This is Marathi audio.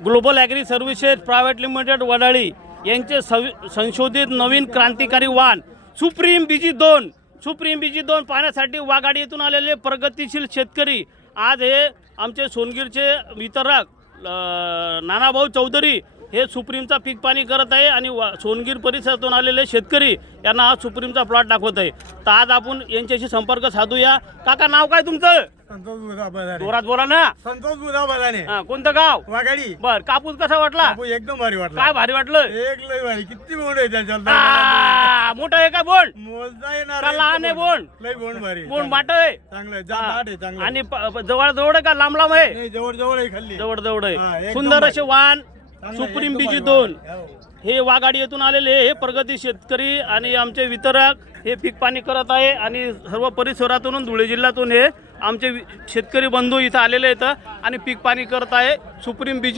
Global agri services private limited Wadali यांचे संशोधित नवीन क्रांतिकारी वाहन सुप्रीम BG2 पाहण्यासाठी वाघाडी येथून आलेले प्रगतिशील शेतकरी आज हे आमचे सोनगीरचे वितरक नानाभाऊ चौधरी हे सुप्रीमचा पीक पाणी करत आहे आणि सोनगीर परिसरातून आलेले शेतकरी यांना हा सुप्रीमचा प्लॉट दाखवत आहे. तर आज आपण यांच्याशी संपर्क साधूया. काका, नाव काय तुमचं? संतोष बुधा बदाने. जोरात बोला ना. संतोष बुधा बदाने. कोणतं गाव? वाघाडी. बर, कापूस कसा वाटला? कापूस एकदम भारी वाटला. काय भारी वाटलं? एक लय भारी. किती बोंड आहे त्याच्यात? मोठं आहे का बोंड? मोजता येणार का लहान आहे बोंड? लय बोंड भारी. बोंड माट आहे चांगलं जात आहे चांगलं. आणि जवळ जवळ आहे का लांब लांब आहे? नाही, जवळ जवळ आहे खाल्ली. जवळ जवळ हा, आहे. एकदम सुंदर भारी. असे वाहन चांगलं, सुप्रीम एकदम BG2 भारी. हो. हे वाघाडी येथून आलेले हे प्रगती शेतकरी आणि आमचे वितरक हे पीक पाणी करत आहे आणि सर्व परिसरातून धुळे जिल्ह्यातून हे आमचे शेतकरी बंधू इथं आलेले आहेत आणि पीक पाणी करत आहे. Supreme BG2